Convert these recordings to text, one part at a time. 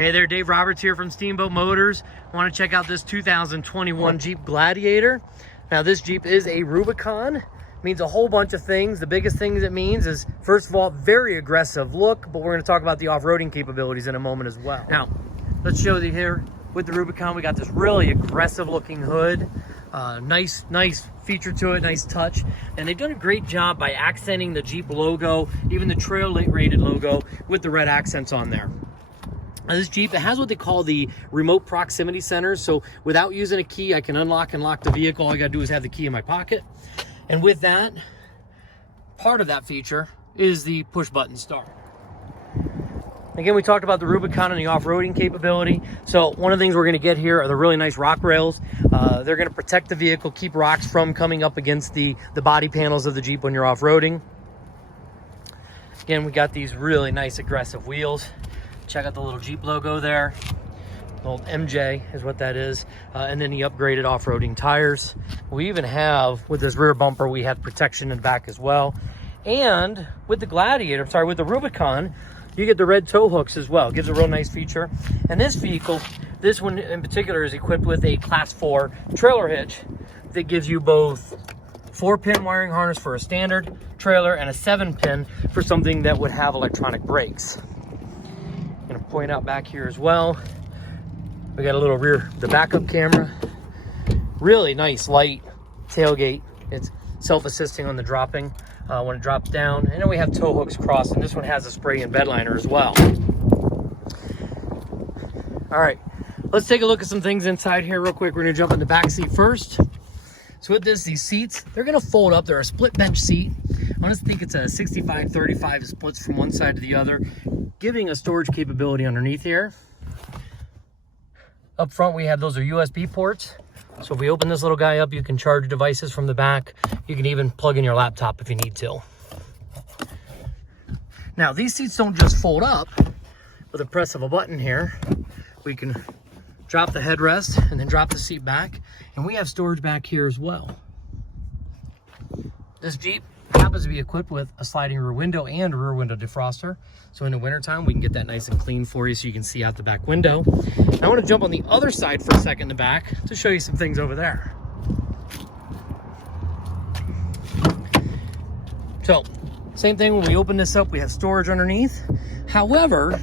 Hey there, Dave Roberts here from Steamboat Motors. Want to check out this 2021 Jeep Gladiator. Now this Jeep is a Rubicon. It means a whole bunch of things. The biggest things it means is, first of all, very aggressive look, but we're going to talk about the off-roading capabilities in a moment as well. Now, let's show you here with the Rubicon, we got this really aggressive looking hood. Nice feature to it, nice touch. And they've done a great job by accenting the Jeep logo, even the trail rated logo with the red accents on there. Now this Jeep, it has what they call the remote proximity center. So without using a key, I can unlock and lock the vehicle. All I gotta do is have the key in my pocket. And with that, part of that feature is the push button start. Again, we talked about the Rubicon and the off-roading capability. So one of the things we're gonna get here are the really nice rock rails. They're gonna protect the vehicle, keep rocks from coming up against the body panels of the Jeep when you're off-roading. Again, we got these really nice aggressive wheels. Check out the little Jeep logo there. The old MJ is what that is. And then the upgraded off-roading tires. We even have, with this rear bumper, we have protection in the back as well. And with the Gladiator, with the Rubicon, you get the red tow hooks as well. It gives a real nice feature. And this vehicle, this one in particular, is equipped with a Class 4 trailer hitch that gives you both 4-pin wiring harness for a standard trailer and a 7-pin for something that would have electronic brakes. I'm gonna point out back here as well, we got a little the backup camera. Really nice light tailgate. It's self-assisting on the dropping when it drops down. And then we have tow hooks crossed, and this one has a spray and bed liner as well. All right, let's take a look at some things inside here real quick. We're gonna jump in the back seat first. So with this, these seats, they're gonna fold up. They're a split bench seat. I honestly think it's a 65-35. It splits from one side to the other, giving a storage capability underneath here. Up front, we have those are USB ports. So if we open this little guy up, you can charge devices from the back. You can even plug in your laptop if you need to. Now, these seats don't just fold up. With a press of a button here, we can drop the headrest and then drop the seat back. And we have storage back here as well. This Jeep happens to be equipped with a sliding rear window and a rear window defroster. So in the wintertime, we can get that nice and clean for you so you can see out the back window. And I want to jump on the other side for a second in the back to show you some things over there. So, same thing when we open this up, we have storage underneath. However,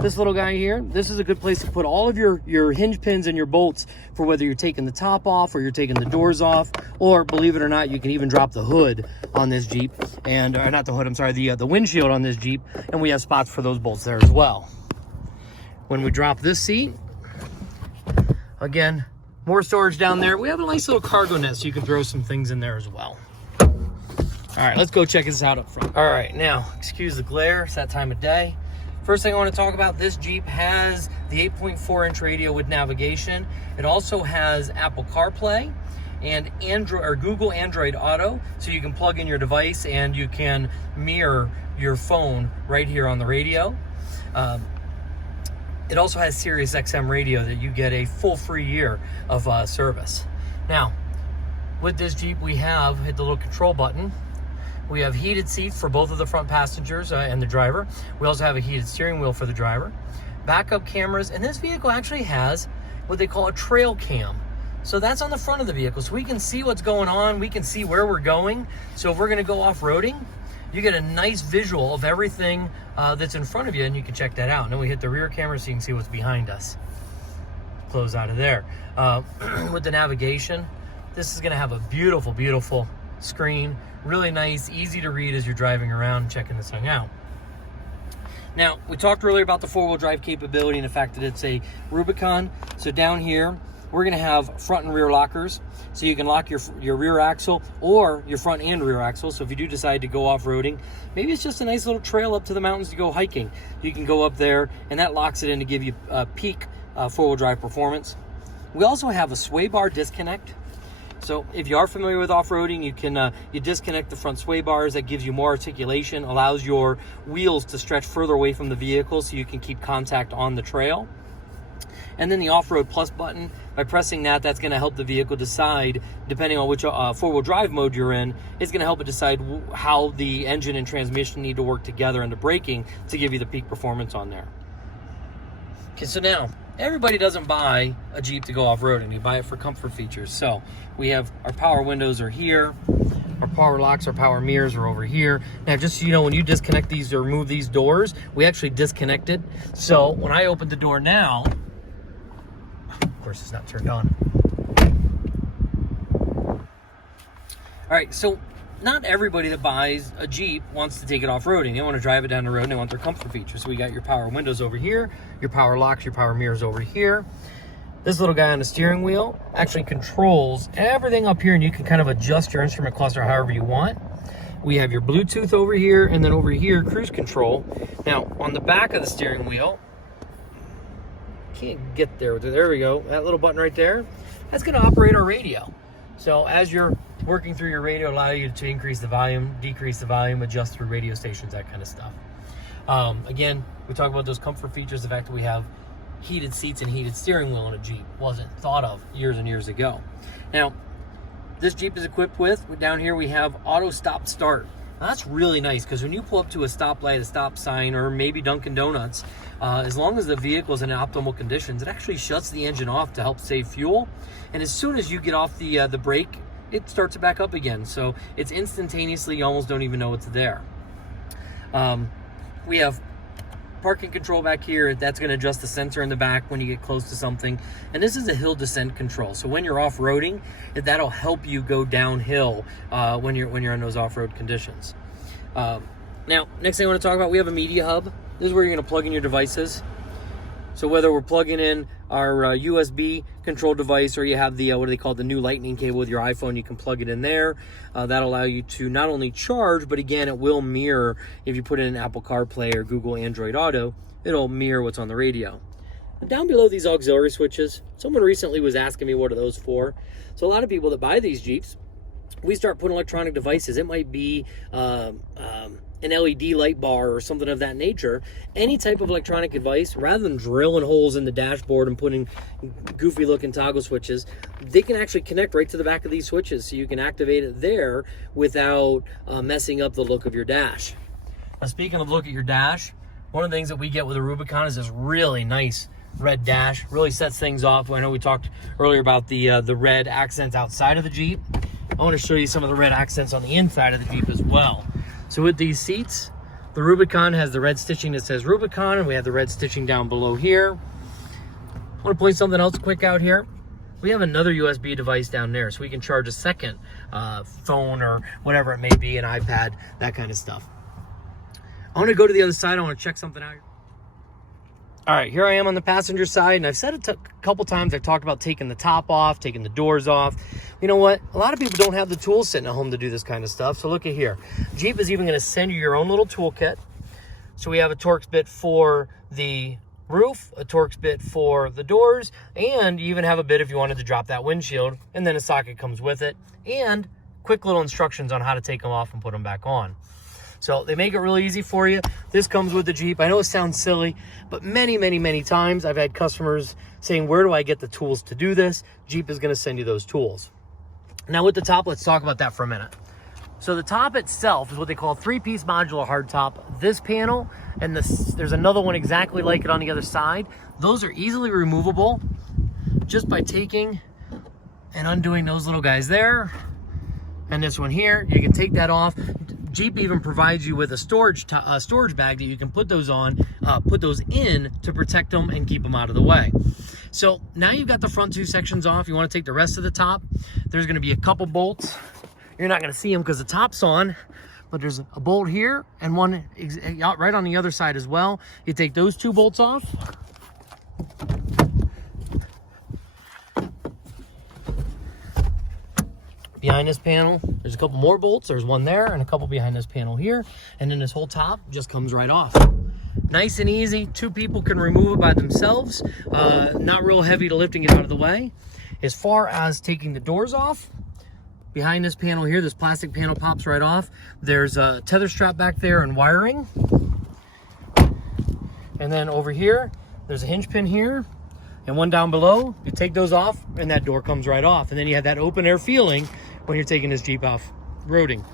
this little guy here, this is a good place to put all of your hinge pins and your bolts for whether you're taking the top off or you're taking the doors off, or believe it or not, you can even drop the hood on this Jeep, and or not the hood, I'm sorry, the windshield on this Jeep, and we have spots for those bolts there as well. When we drop this seat, again, more storage down there. We have a nice little cargo net so you can throw some things in there as well. All right, let's go check this out up front. All right, now, excuse the glare, it's that time of day. First thing I want to talk about, this Jeep has the 8.4-inch radio with navigation. It also has Apple CarPlay and Android or Google Android Auto, so you can plug in your device and you can mirror your phone right here on the radio. It also has Sirius XM radio that you get a full free year of service. Now, with this Jeep, we have hit the little control button. We have heated seats for both of the front passengers and the driver. We also have a heated steering wheel for the driver. Backup cameras, and this vehicle actually has what they call a trail cam. So that's on the front of the vehicle, so we can see what's going on. We can see where we're going. So if we're gonna go off-roading, you get a nice visual of everything that's in front of you, and you can check that out. And then we hit the rear camera so you can see what's behind us. Close out of there. With the navigation, this is gonna have a beautiful, beautiful screen. Really nice, easy to read as you're driving around and checking this thing out. Now, we talked earlier about the four-wheel drive capability and the fact that it's a Rubicon. So down here, we're gonna have front and rear lockers. So you can lock your rear axle or your front and rear axle. So if you do decide to go off-roading, maybe it's just a nice little trail up to the mountains to go hiking. You can go up there and that locks it in to give you peak four-wheel drive performance. We also have a sway bar disconnect. So if you are familiar with off-roading, you can you disconnect the front sway bars. That gives you more articulation, allows your wheels to stretch further away from the vehicle so you can keep contact on the trail. And then the off-road plus button, by pressing that, that's going to help the vehicle decide, depending on which four-wheel drive mode you're in, it's going to help it decide how the engine and transmission need to work together and the braking to give you the peak performance on there. Okay, so now, everybody doesn't buy a Jeep to go off-roading. They buy it for comfort features. So we have our power windows are here. Our power locks, our power mirrors are over here. Now, just so you know, when you disconnect these or remove these doors, we actually disconnected. So when I open the door now, of course it's not turned on. All right, so not everybody that buys a Jeep wants to take it off-roading. They want to drive it down the road and they want their comfort features. So we got your power windows over here, your power locks, your power mirrors over here. This little guy on the steering wheel actually controls everything up here, and you can kind of adjust your instrument cluster however you want. We have your Bluetooth over here, and then over here, cruise control. Now, on the back of the steering wheel, can't get there. There we go. That little button right there, that's going to operate our radio. So as you're working through your radio, allow you to increase the volume, decrease the volume, adjust through radio stations, that kind of stuff. Again, we talk about those comfort features, the fact that we have heated seats and heated steering wheel in a Jeep wasn't thought of years and years ago. Now, this Jeep is equipped with, down here we have auto stop start. Now, that's really nice because when you pull up to a stoplight, a stop sign, or maybe Dunkin' Donuts, as long as the vehicle is in optimal conditions, it actually shuts the engine off to help save fuel. And as soon as you get off the brake, it starts it back up again. So it's instantaneously, you almost don't even know it's there. We have parking control back here. That's going to adjust the sensor in the back when you get close to something. And this is a hill descent control. So when you're off-roading, that'll help you go downhill when you're in those off-road conditions. Now, next thing I want to talk about, we have a media hub. This is where you're going to plug in your devices. So whether we're plugging in our USB control device, or you have the, what do they call it, the new lightning cable with your iPhone, you can plug it in there. That'll allow you to not only charge, but again, it will mirror. If you put in an Apple CarPlay or Google Android Auto, it'll mirror what's on the radio. And down below these auxiliary switches, someone recently was asking me what are those for. So a lot of people that buy these Jeeps, we start putting electronic devices. It might be an LED light bar or something of that nature. Any type of electronic device, rather than drilling holes in the dashboard and putting goofy looking toggle switches, they can actually connect right to the back of these switches, so you can activate it there without messing up the look of your dash. Now, speaking of look at your dash, one of the things that we get with a Rubicon is this really nice red dash. Really sets things off. I know we talked earlier about the red accents outside of the Jeep. I want to show you some of the red accents on the inside of the Jeep as well. So with these seats, the Rubicon has the red stitching that says Rubicon, and we have the red stitching down below here. I want to point something else quick out here. We have another USB device down there, so we can charge a second phone or whatever it may be, an iPad, that kind of stuff. I want to go to the other side. I want to check something out. All right, here I am on the passenger side, and I've said it a couple times. I've talked about taking the top off, taking the doors off. You know what? A lot of people don't have the tools sitting at home to do this kind of stuff. So look at here. Jeep is even going to send you your own little toolkit. So we have a Torx bit for the roof, a Torx bit for the doors, and you even have a bit if you wanted to drop that windshield, and then a socket comes with it, and quick little instructions on how to take them off and put them back on. So they make it really easy for you. This comes with the Jeep. I know it sounds silly, but many times I've had customers saying, where do I get the tools to do this? Jeep is going to send you those tools. Now with the top, let's talk about that for a minute. So the top itself is what they call a 3-piece modular hardtop. This panel and there's another one exactly like it on the other side. Those are easily removable just by taking and undoing those little guys there. And this one here, you can take that off. Jeep even provides you with a storage bag that you can put those on, put those in to protect them and keep them out of the way. So now you've got the front two sections off. You want to take the rest of the top. There's going to be a couple bolts. You're not going to see them because the top's on, but there's a bolt here and one right on the other side as well. You take those two bolts off. Behind this panel, there's a couple more bolts. There's one there and a couple behind this panel here. And then this whole top just comes right off. Nice and easy. 2 people can remove it by themselves. Not real heavy to lifting it out of the way. As far as taking the doors off, behind this panel here, this plastic panel pops right off. There's a tether strap back there and wiring. And then over here, there's a hinge pin here and one down below. You take those off and that door comes right off. And then you have that open air feeling when you're taking this Jeep off-roading.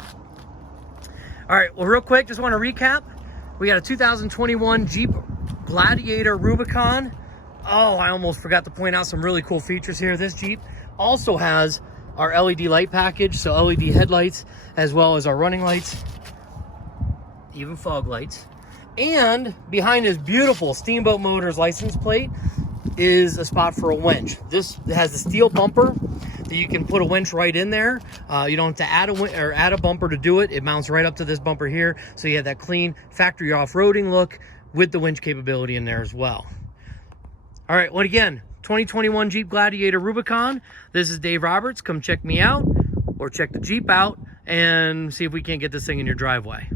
All right, well, real quick, just want to recap. We got a 2021 Jeep Gladiator Rubicon Oh, I almost forgot to point out some really cool features here. This Jeep also has our LED light package, so LED headlights, as well as our running lights, even fog lights. And behind this beautiful Steamboat Motors license plate is a spot for a winch. This has a steel bumper that you can put a winch right in there. You don't have to add a bumper to do it. It mounts right up to this bumper here, so you have that clean factory off-roading look with the winch capability in there as well. All right, well, again, 2021 Jeep Gladiator Rubicon. This is Dave Roberts. Come check me out or check the Jeep out and see if we can't get this thing in your driveway.